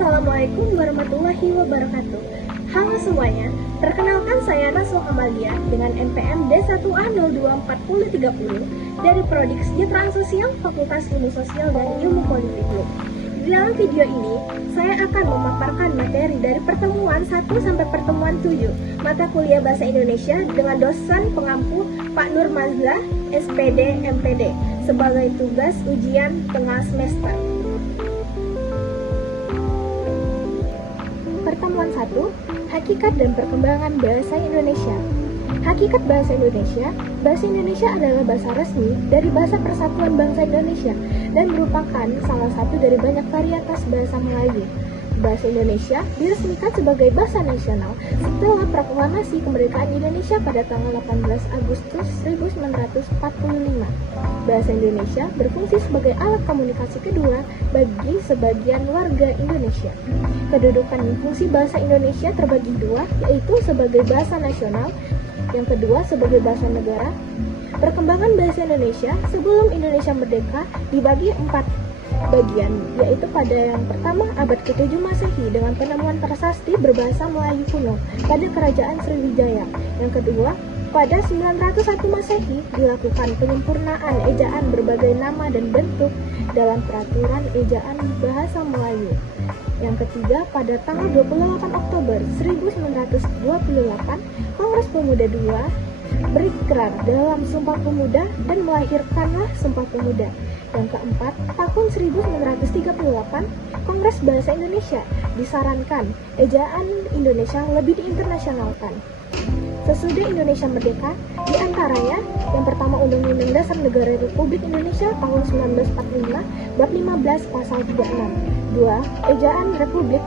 Assalamualaikum warahmatullahi wabarakatuh. Halo semuanya, perkenalkan saya Naswa Kamalia dengan NPM D1A024030 dari Prodi Kesejahteraan Sosial Fakultas Ilmu Sosial dan Ilmu Politik. Di dalam video ini, saya akan memaparkan materi dari pertemuan 1 sampai pertemuan 7 mata kuliah Bahasa Indonesia dengan dosen pengampu Pak Nur Mazlah, SPD, MPD sebagai tugas ujian tengah semester. Pertemuan 1, Hakikat dan Perkembangan Bahasa Indonesia. Hakikat Bahasa Indonesia adalah bahasa resmi dari Bahasa Persatuan Bangsa Indonesia dan merupakan salah satu dari banyak varietas bahasa Melayu. Bahasa Indonesia diresmikan sebagai bahasa nasional setelah Proklamasi Kemerdekaan Indonesia pada tanggal 18 Agustus 1945. Bahasa Indonesia berfungsi sebagai alat komunikasi kedua bagi sebagian warga Indonesia. Kedudukan dan fungsi bahasa Indonesia terbagi dua, yaitu sebagai bahasa nasional, yang kedua sebagai bahasa negara. Perkembangan bahasa Indonesia sebelum Indonesia merdeka dibagi 4 bagian, yaitu pada yang pertama abad ke-7 Masehi dengan penemuan prasasti berbahasa Melayu kuno pada Kerajaan Sriwijaya. Yang kedua, pada 901 Masehi dilakukan penyempurnaan ejaan berbagai nama dan bentuk dalam peraturan ejaan bahasa Melayu. Yang ketiga, pada tanggal 28 Oktober 1928, Kongres Pemuda II berikrar dalam Sumpah Pemuda dan melahirkanlah Sumpah Pemuda. Yang keempat, tahun 1938, Kongres Bahasa Indonesia disarankan ejaan Indonesia lebih diinternasionalkan. Sesudah Indonesia merdeka, di antaranya yang pertama Undang-Undang Dasar Negara Republik Indonesia tahun 1945 bab 15 pasal 36. 2. Ejaan Republik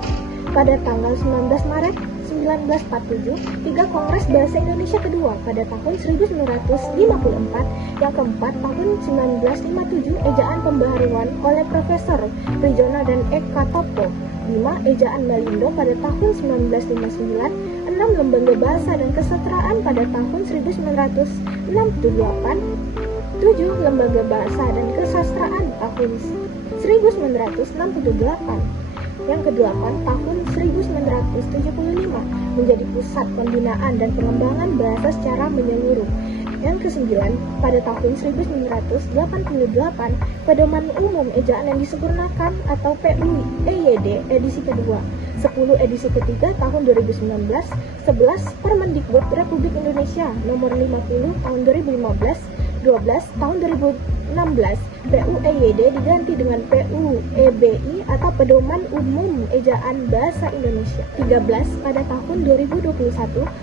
pada tanggal 19 Maret 1947. 3. Kongres Bahasa Indonesia kedua pada tahun 1954. Yang keempat, tahun 1957 ejaan pembaharuan oleh Profesor Prijono dan Eka Topo. 5. Ejaan Balindo pada tahun 1959. 6. Lembaga Bahasa dan Kesetaraan pada tahun 1968. 7. Lembaga Bahasa dan Kesastraan tahun 1968. Yang kedelapan, tahun 1975 menjadi pusat pembinaan dan pengembangan bahasa secara menyeluruh. Yang kesembilan, pada tahun 1988, Pedoman Umum Ejaan yang disempurnakan atau PUEYD edisi kedua. 10 edisi ketiga tahun 2019. 11 Permendikbud Republik Indonesia nomor 50 tahun 2015. 12 tahun 2016 PUEYD diganti dengan PUEBI atau Pedoman Umum Ejaan Bahasa Indonesia. 13 pada tahun 2021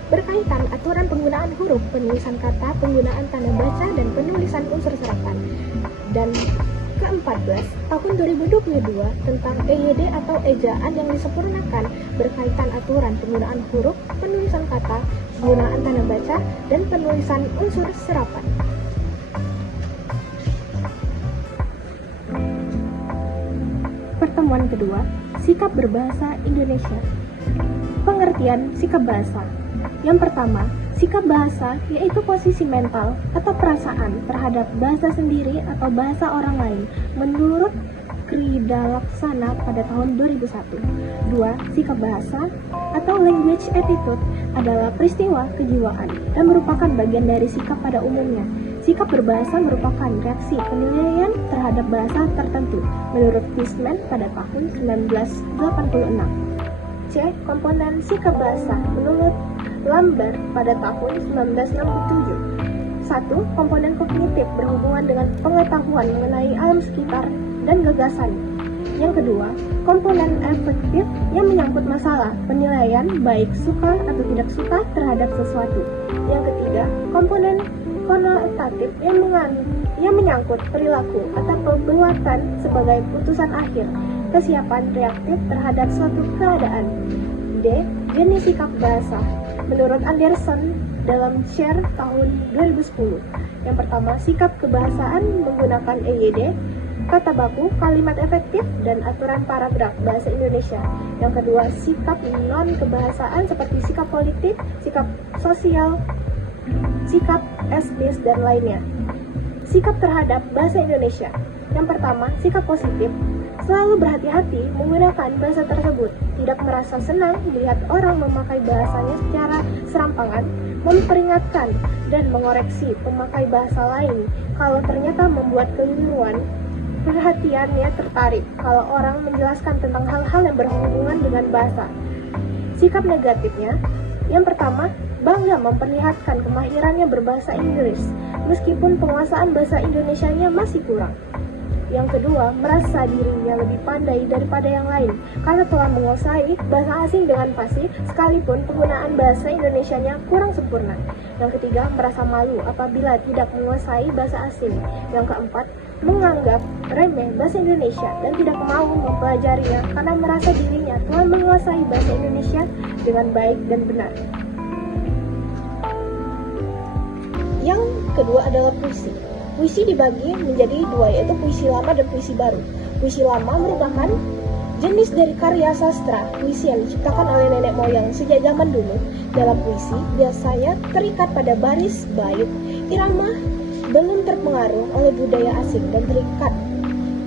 berkaitan aturan penggunaan huruf, penulisan kata, penggunaan tanda baca dan penulisan unsur serapan. Dan ke-14 tahun 2022 tentang EYD atau ejaan yang disempurnakan berkaitan aturan penggunaan huruf, penulisan kata, penggunaan tanda baca dan penulisan unsur serapan. Pertemuan kedua, sikap berbahasa Indonesia. Pengertian sikap bahasa. Yang pertama, sikap bahasa yaitu posisi mental atau perasaan terhadap bahasa sendiri atau bahasa orang lain menurut Krida Laksana pada tahun 2001. 2. Sikap bahasa atau language attitude adalah peristiwa kejiwaan dan merupakan bagian dari sikap pada umumnya. Sikap berbahasa merupakan reaksi penilaian terhadap bahasa tertentu menurut Fishman pada tahun 1986. C. Komponen sikap bahasa menurut Lambert pada tahun 1967. 1. Komponen kognitif berhubungan dengan pengetahuan mengenai alam sekitar dan gagasan. Yang kedua, komponen afektif yang menyangkut masalah penilaian baik suka atau tidak suka terhadap sesuatu. Yang ketiga, komponen konotatif yang menyangkut perilaku atau perbuatan sebagai putusan akhir, kesiapan reaktif terhadap suatu keadaan. D. Jenis sikap bahasa menurut Anderson dalam Share tahun 2010. Yang pertama, sikap kebahasaan menggunakan EYD, kata baku, kalimat efektif, dan aturan paragraf bahasa Indonesia. Yang kedua, sikap non-kebahasaan seperti sikap politik, sikap sosial, sikap estis, dan lainnya. Sikap terhadap bahasa Indonesia. Yang pertama, sikap positif. Selalu berhati-hati menggunakan bahasa tersebut. Tidak merasa senang melihat orang memakai bahasanya secara serampangan, memperingatkan dan mengoreksi pemakai bahasa lain kalau ternyata membuat keliruan. Perhatiannya tertarik kalau orang menjelaskan tentang hal-hal yang berhubungan dengan bahasa. Sikap negatifnya, yang pertama, bangga memperlihatkan kemahirannya berbahasa Inggris, meskipun penguasaan bahasa Indonesianya masih kurang. Yang kedua, merasa dirinya lebih pandai daripada yang lain karena telah menguasai bahasa asing dengan fasih sekalipun penggunaan bahasa Indonesianya kurang sempurna. Yang ketiga, merasa malu apabila tidak menguasai bahasa asing. Yang keempat, menganggap remeh bahasa Indonesia dan tidak mau mempelajarinya karena merasa dirinya telah menguasai bahasa Indonesia dengan baik dan benar. Yang kedua adalah puisi. Puisi dibagi menjadi dua, yaitu puisi lama dan puisi baru. Puisi lama merupakan jenis dari karya sastra puisi yang diciptakan oleh nenek moyang sejak zaman dulu. Dalam puisi biasanya terikat pada baris, bait, irama, belum terpengaruh oleh budaya asing dan terikat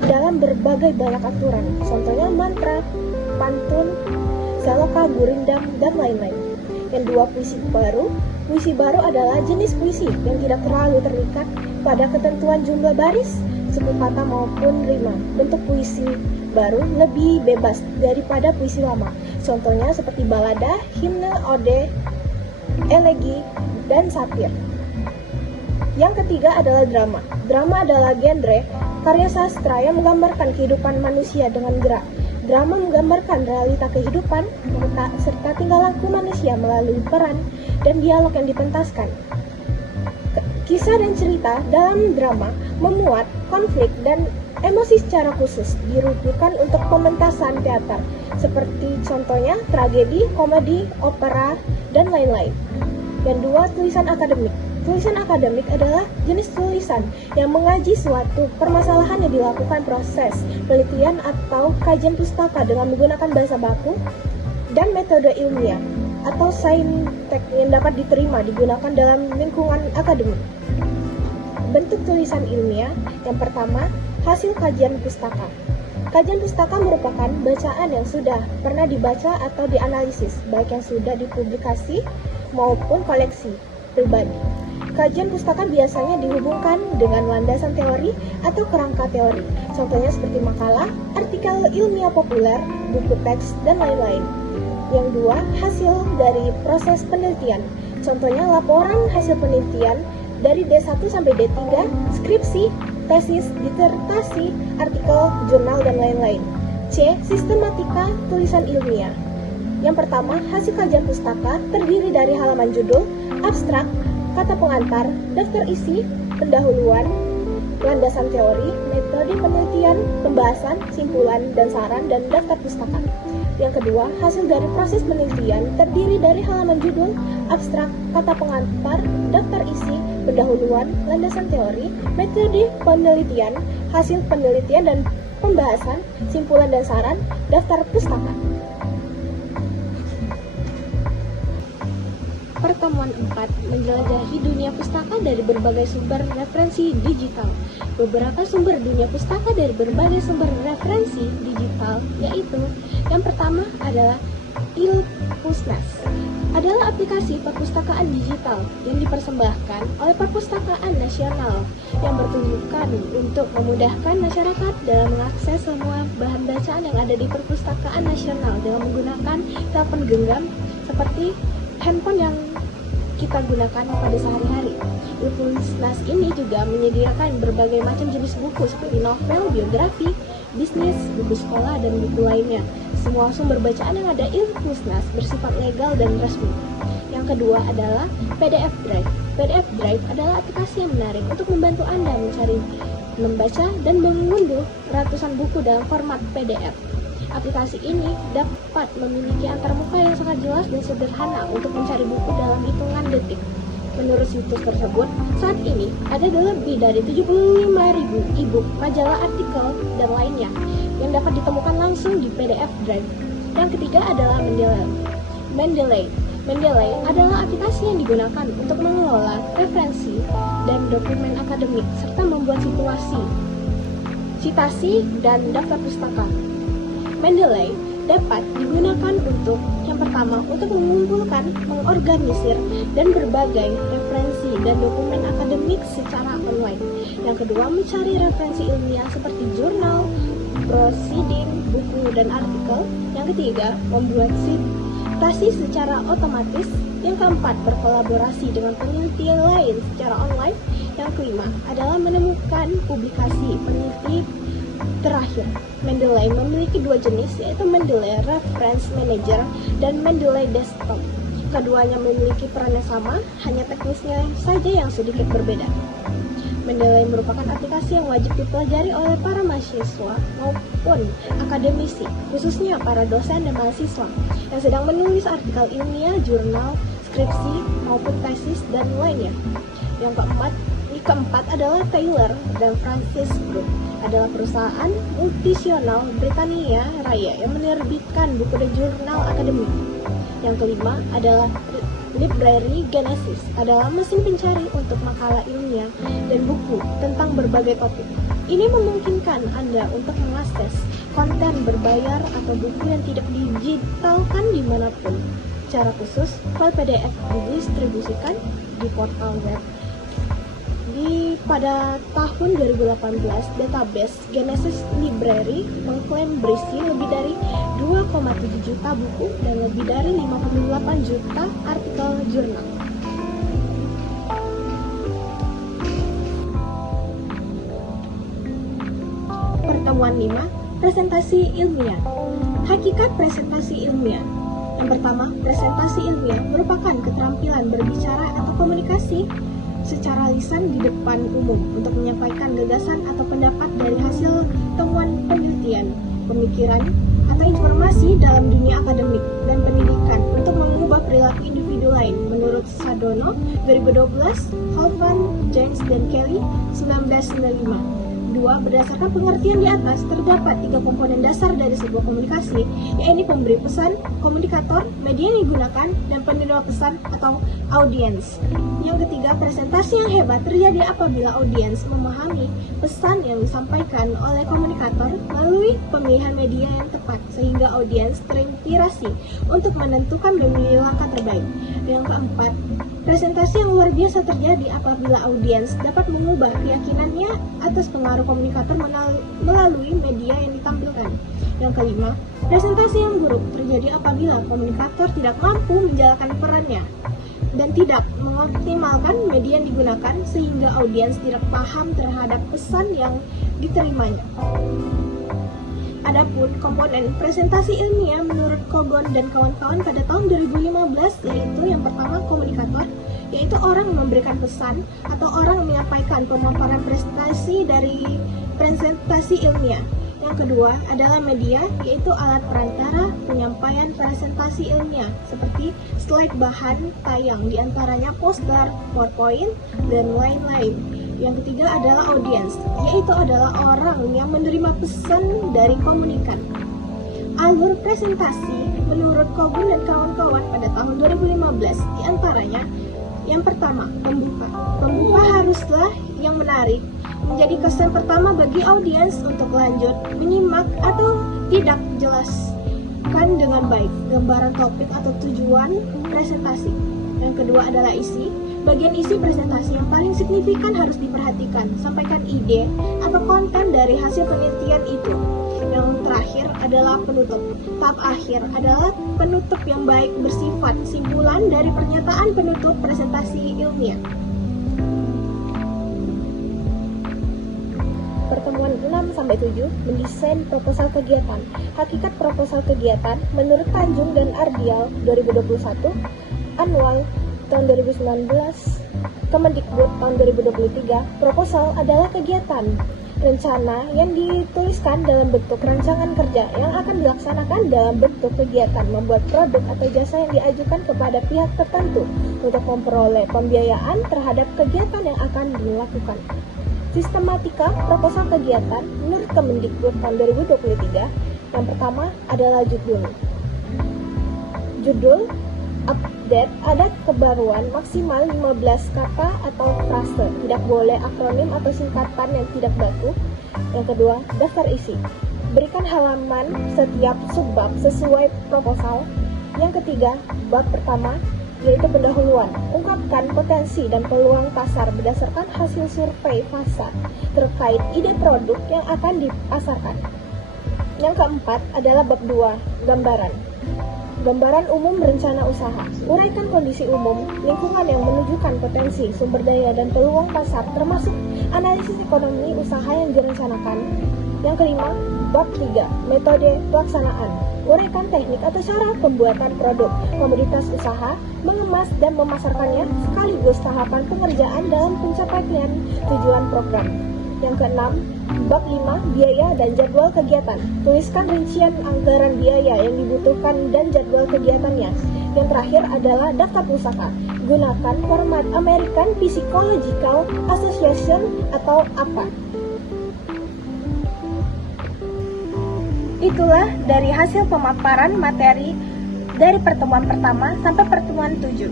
dalam berbagai banyak aturan. Contohnya mantra, pantun, saloka, gurindam, dan lain-lain. Yang dua, puisi baru. Puisi baru adalah jenis puisi yang tidak terlalu terikat pada ketentuan jumlah baris, suku kata maupun rima. Bentuk puisi baru lebih bebas daripada puisi lama. Contohnya seperti balada, himne, ode, elegi, dan satir. Yang ketiga adalah drama. Drama adalah genre karya sastra yang menggambarkan kehidupan manusia dengan gerak. Drama menggambarkan realita kehidupan serta tingkah laku manusia melalui peran dan dialog yang dipentaskan. Kisah dan cerita dalam drama memuat konflik dan emosi secara khusus, dirujukan untuk pementasan teater, seperti contohnya tragedi, komedi, opera, dan lain-lain. Yang dua, tulisan akademik. Tulisan akademik adalah jenis tulisan yang mengaji suatu permasalahan yang dilakukan proses penelitian atau kajian pustaka dengan menggunakan bahasa baku dan metode ilmiah atau saintek yang dapat digunakan dalam lingkungan akademik. Bentuk tulisan ilmiah yang pertama, hasil kajian pustaka. Kajian pustaka merupakan bacaan yang sudah pernah dibaca atau dianalisis, baik yang sudah dipublikasi maupun koleksi pribadi. Kajian pustaka biasanya dihubungkan dengan landasan teori atau kerangka teori, contohnya seperti makalah, artikel ilmiah populer, buku teks, dan lain-lain. Yang dua, hasil dari proses penelitian, contohnya laporan hasil penelitian dari D1 sampai D3, skripsi, tesis, disertasi, artikel, jurnal, dan lain-lain. C. Sistematika tulisan ilmiah. Yang pertama, hasil kajian pustaka terdiri dari halaman judul, abstrak, kata pengantar, daftar isi, pendahuluan, landasan teori, metode penelitian, pembahasan, simpulan, dan saran, dan daftar pustaka. Yang kedua, hasil dari proses penelitian terdiri dari halaman judul, abstrak, kata pengantar, daftar isi, pendahuluan, landasan teori, metode penelitian, hasil penelitian dan pembahasan, simpulan dan saran, daftar pustaka. Pertemuan 4, menjelajahi dunia pustaka dari berbagai sumber referensi digital. Beberapa sumber dunia pustaka dari berbagai sumber referensi digital yaitu yang pertama adalah Ilpusnas. Adalah aplikasi perpustakaan digital yang dipersembahkan oleh Perpustakaan Nasional yang bertujuan untuk memudahkan masyarakat dalam mengakses semua bahan bacaan yang ada di Perpustakaan Nasional dengan menggunakan telepon genggam seperti handphone yang kita gunakan pada sehari-hari. Ilpusnas ini juga menyediakan berbagai macam jenis buku seperti novel, biografi, bisnis, buku sekolah, dan buku lainnya. Semua sumber bacaan yang ada Ilpusnas bersifat legal dan resmi. Yang kedua adalah PDF Drive. PDF Drive adalah aplikasi yang menarik untuk membantu Anda mencari, membaca, dan mengunduh ratusan buku dalam format PDF. Aplikasi ini dapat memiliki antarmuka yang sangat jelas dan sederhana untuk mencari buku dalam hitungan detik. Menurut situs tersebut, saat ini ada lebih dari 75.000 e-book, majalah, artikel, dan lainnya yang dapat ditemukan langsung di PDF Drive. Yang ketiga adalah Mendeley. Mendeley adalah aplikasi yang digunakan untuk mengelola referensi dan dokumen akademik serta membuat citasi, dan daftar pustaka. Mendeley dapat digunakan untuk yang pertama untuk mengumpulkan, mengorganisir, dan berbagai referensi dan dokumen akademik secara online. Yang kedua, mencari referensi ilmiah seperti jurnal, proceeding, buku, dan artikel. Yang ketiga, membuat citasi secara otomatis. Yang keempat, berkolaborasi dengan peneliti lain secara online. Yang kelima adalah menemukan publikasi peneliti. Terakhir, Mendeley memiliki dua jenis, yaitu Mendeley Reference Manager dan Mendeley Desktop. Keduanya memiliki peran yang sama, hanya teknisnya saja yang sedikit berbeda. Mendeley merupakan aplikasi yang wajib dipelajari oleh para mahasiswa maupun akademisi, khususnya para dosen dan mahasiswa yang sedang menulis artikel ilmiah, jurnal, skripsi, maupun tesis, dan lainnya. Yang keempat adalah Taylor dan Francis Group, adalah perusahaan multinasional Britania Raya yang menerbitkan buku dan jurnal akademik. Yang kelima adalah Library Genesis, adalah mesin pencari untuk makalah ilmiah dan buku tentang berbagai topik. Ini memungkinkan Anda untuk mengakses konten berbayar atau buku yang tidak digitalkan dimanapun. Secara khusus, file PDF didistribusikan di portal web. Pada tahun 2018, database Genesis Library mengklaim berisi lebih dari 2,7 juta buku dan lebih dari 58 juta artikel jurnal. Pertemuan 5, presentasi ilmiah. Hakikat presentasi ilmiah. Yang pertama, presentasi ilmiah merupakan keterampilan berbicara atau komunikasi secara lisan di depan umum untuk menyampaikan gagasan atau pendapat dari hasil temuan penelitian, pemikiran, atau informasi dalam dunia akademik dan pendidikan untuk mengubah perilaku individu lain menurut Sadono 2012, Hoffman, James, dan Kelly 1995. 2. Berdasarkan pengertian di atas, terdapat 3 komponen dasar dari sebuah komunikasi, yaitu pemberi pesan, komunikator, media yang digunakan, dan penerima pesan atau audiens. Yang ketiga, presentasi yang hebat terjadi apabila audiens memahami pesan yang disampaikan oleh komunikator melalui pemilihan media yang tepat, sehingga audiens terinspirasi untuk menentukan dan memilih langkah terbaik. Yang keempat, presentasi yang luar biasa terjadi apabila audiens dapat mengubah keyakinannya atas pengaruh komunikator melalui media yang ditampilkan. Yang kelima, presentasi yang buruk terjadi apabila komunikator tidak mampu menjalankan perannya dan tidak mengoptimalkan media yang digunakan sehingga audiens tidak paham terhadap pesan yang diterimanya. Adapun komponen presentasi ilmiah menurut Kogon dan kawan-kawan pada tahun 2015 yaitu yang pertama komunikator, yaitu orang yang memberikan pesan atau orang yang menyampaikan pemaparan presentasi dari presentasi ilmiah. Yang kedua adalah media, yaitu alat perantara penyampaian presentasi ilmiah seperti slide bahan tayang, diantaranya poster, PowerPoint, dan lain-lain. Yang ketiga adalah audiens, yaitu adalah orang yang menerima pesan dari komunikan. Alur presentasi menurut Kogun dan kawan-kawan pada tahun 2015 diantaranya yang pertama, pembuka. Pembuka haruslah yang menarik, menjadi kesan pertama bagi audiens untuk lanjut menyimak atau tidak jelaskan dengan baik gambaran topik atau tujuan presentasi. Yang kedua adalah isi. Bagian isi presentasi yang paling signifikan harus diperhatikan, sampaikan ide atau konten dari hasil penelitian itu. Yang terakhir adalah penutup. Tahap akhir adalah penutup yang baik bersifat simpulan dari pernyataan penutup presentasi ilmiah. Pertemuan 6-7, mendesain proposal kegiatan. Hakikat proposal kegiatan menurut Tanjung dan Ardial 2021, Anwal tahun 2019, Kemendikbud tahun 2023, proposal adalah kegiatan rencana yang dituliskan dalam bentuk rancangan kerja yang akan dilaksanakan dalam bentuk kegiatan membuat produk atau jasa yang diajukan kepada pihak tertentu untuk memperoleh pembiayaan terhadap kegiatan yang akan dilakukan. Sistematika proposal kegiatan menurut Kemendikbud tahun 2023, yang pertama adalah judul. update, ada kebaruan maksimal 15 kata atau frase. Tidak boleh akronim atau singkatan yang tidak baku. Yang kedua, daftar isi. Berikan halaman setiap subbab sesuai proposal. Yang ketiga, bab pertama, yaitu pendahuluan. Ungkapkan potensi dan peluang pasar berdasarkan hasil survei pasar terkait ide produk yang akan dipasarkan. Yang keempat adalah bab 2, gambaran. Gambaran umum rencana usaha. Uraikan kondisi umum, lingkungan yang menunjukkan potensi, sumber daya, dan peluang pasar, termasuk analisis ekonomi usaha yang direncanakan. Yang kelima, bab 3, metode pelaksanaan. Uraikan teknik atau cara pembuatan produk, komoditas usaha, mengemas dan memasarkannya, sekaligus tahapan pengerjaan dalam pencapaian tujuan program. Yang keenam, bab 5, biaya dan jadwal kegiatan. Tuliskan rincian anggaran biaya yang dibutuhkan dan jadwal kegiatannya. Yang terakhir adalah daftar pusaka. Gunakan format American Psychological Association atau APA. Itulah dari hasil pemaparan materi dari pertemuan pertama sampai pertemuan 7.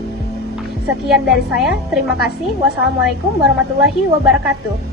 Sekian dari saya, terima kasih. Wassalamualaikum warahmatullahi wabarakatuh.